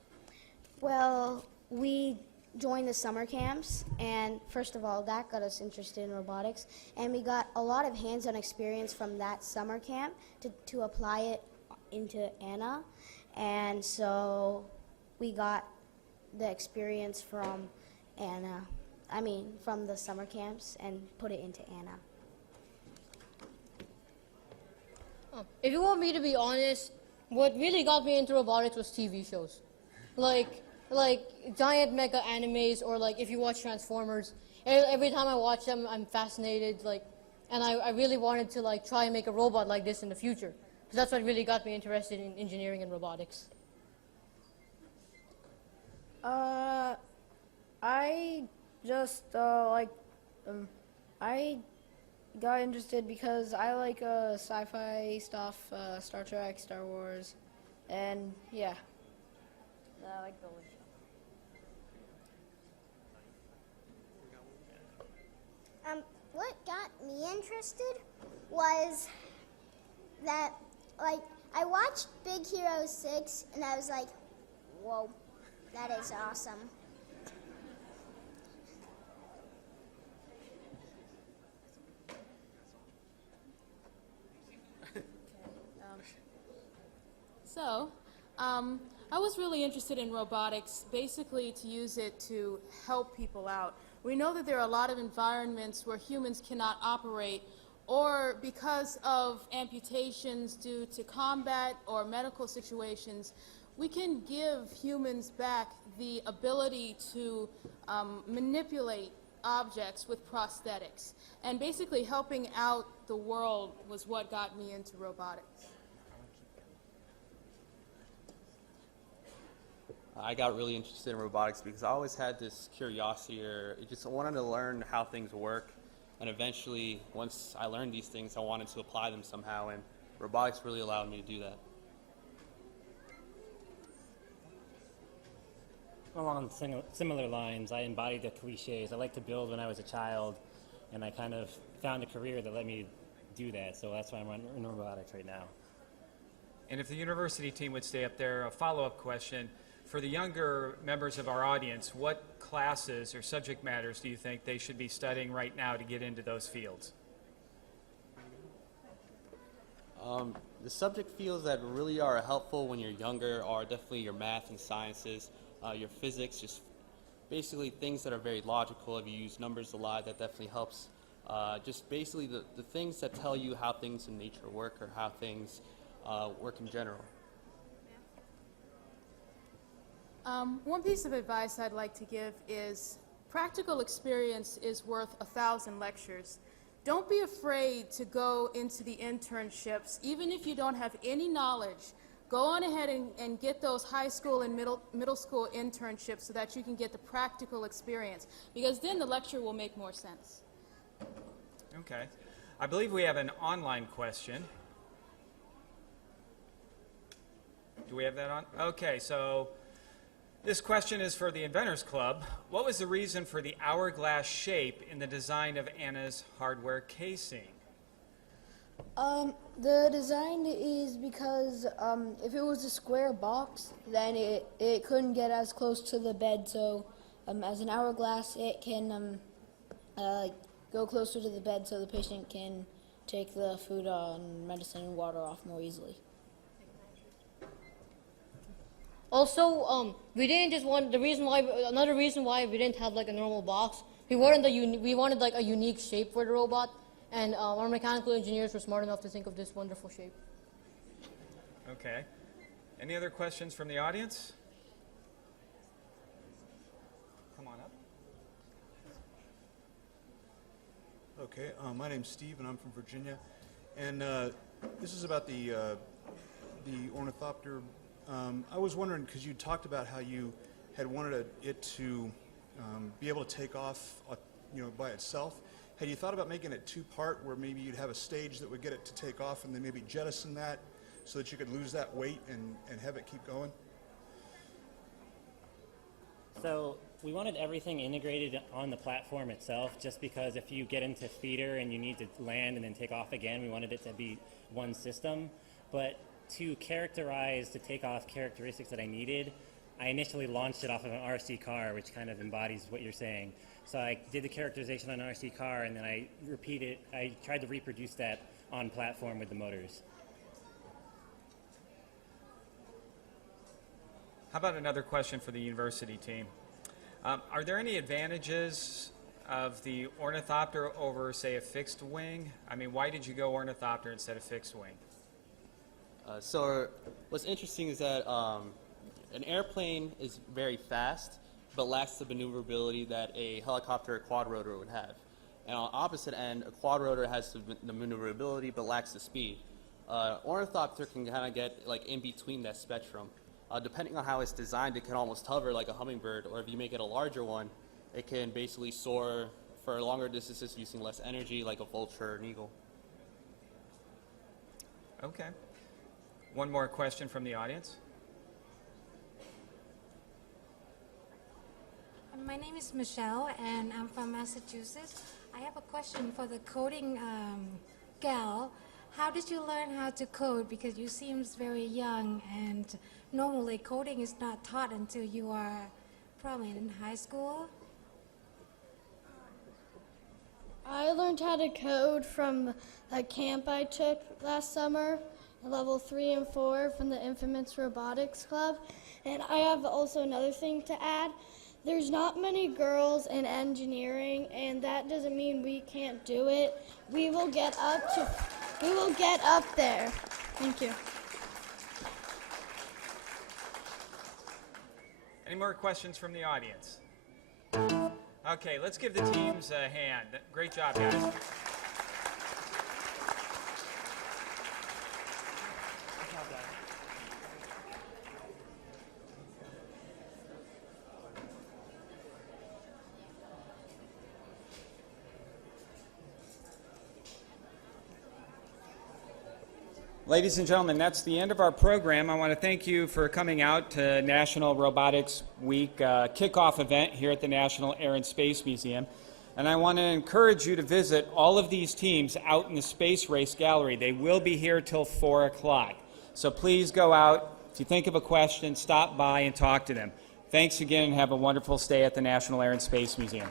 Well, we joined the summer camps, and first of all, that got us interested in robotics, and we got a lot of hands-on experience from that summer camp to apply it into Anna, and so we got the experience from from the summer camps, and put it into Anna. If you want me to be honest, what really got me into robotics was TV shows. Like giant mega animes, or like if you watch Transformers. Every time I watch them, I'm fascinated, and I really wanted to try and make a robot like this in the future. So that's what really got me interested in engineering and robotics. I just I got interested because I like sci-fi stuff, Star Trek, Star Wars, and yeah. I like building stuff. What got me interested was that, I watched Big Hero 6, and I was like, whoa, that is awesome. I was really interested in robotics, basically to use it to help people out. We know that there are a lot of environments where humans cannot operate, or because of amputations due to combat or medical situations, we can give humans back the ability to manipulate objects with prosthetics. And basically helping out the world was what got me into robotics. I got really interested in robotics because I always had this curiosity, or just wanted to learn how things work. And eventually, once I learned these things, I wanted to apply them somehow, and robotics really allowed me to do that. Along similar lines, I embodied the cliches. I liked to build when I was a child, and I kind of found a career that let me do that. So that's why I'm in robotics right now. And if the university team would stay up there, a follow-up question. For the younger members of our audience, what classes or subject matters do you think they should be studying right now to get into those fields? The subject fields that really are helpful when you're younger are definitely your math and sciences, your physics, just basically things that are very logical. If you use numbers a lot, that definitely helps. Just basically the things that tell you how things in nature work or how things work in general. One piece of advice I'd like to give is practical experience is worth 1,000 lectures. Don't be afraid to go into the internships, even if you don't have any knowledge. Go on ahead and get those high school and middle school internships so that you can get the practical experience, because then the lecture will make more sense. Okay. I believe we have an online question. Do we have that on? Okay, so this question is for the Inventors Club. What was the reason for the hourglass shape in the design of Anna's hardware casing? The design is because if it was a square box, then it couldn't get as close to the bed. So as an hourglass, it can go closer to the bed so the patient can take the food and medicine and water off more easily. Also, we didn't just want another reason why we didn't have like a normal box. We wanted like a unique shape for the robot, and our mechanical engineers were smart enough to think of this wonderful shape. Okay. Any other questions from the audience? Come on up. Okay, my name's Steve, and I'm from Virginia, and this is about the ornithopter. I was wondering, because you talked about how you had wanted it to be able to take off, by itself. Had you thought about making it two-part, where maybe you'd have a stage that would get it to take off, and then maybe jettison that, so that you could lose that weight and have it keep going? So we wanted everything integrated on the platform itself, just because if you get into theater and you need to land and then take off again, we wanted it to be one system. But to characterize the takeoff characteristics that I needed, I initially launched it off of an RC car, which kind of embodies what you're saying. So I did the characterization on an RC car, and then I tried to reproduce that on platform with the motors. How about another question for the university team? Are there any advantages of the ornithopter over, say, a fixed wing? I mean, why did you go ornithopter instead of fixed wing? So what's interesting is that an airplane is very fast, but lacks the maneuverability that a helicopter or quadrotor would have. And on the opposite end, a quadrotor has the maneuverability, but lacks the speed. Ornithopter can kind of get like in between that spectrum. Depending on how it's designed, it can almost hover like a hummingbird, or if you make it a larger one, it can basically soar for longer distances using less energy, like a vulture or an eagle. Okay. One more question from the audience. My name is Michelle, and I'm from Massachusetts. I have a question for the coding gal. How did you learn how to code? Because you seem very young, and normally coding is not taught until you are probably in high school. I learned how to code from a camp I took last summer, level 3 and 4 from the Inventors Robotics Club. And I have also another thing to add. There's not many girls in engineering, and that doesn't mean we can't do it. We will get up there. Thank you. Any more questions from the audience? Okay, let's give the teams a hand. Great job, guys. Ladies and gentlemen, that's the end of our program. I want to thank you for coming out to National Robotics Week kickoff event here at the National Air and Space Museum. And I want to encourage you to visit all of these teams out in the Space Race Gallery. They will be here till 4 o'clock. So please go out. If you think of a question, stop by and talk to them. Thanks again, and have a wonderful stay at the National Air and Space Museum.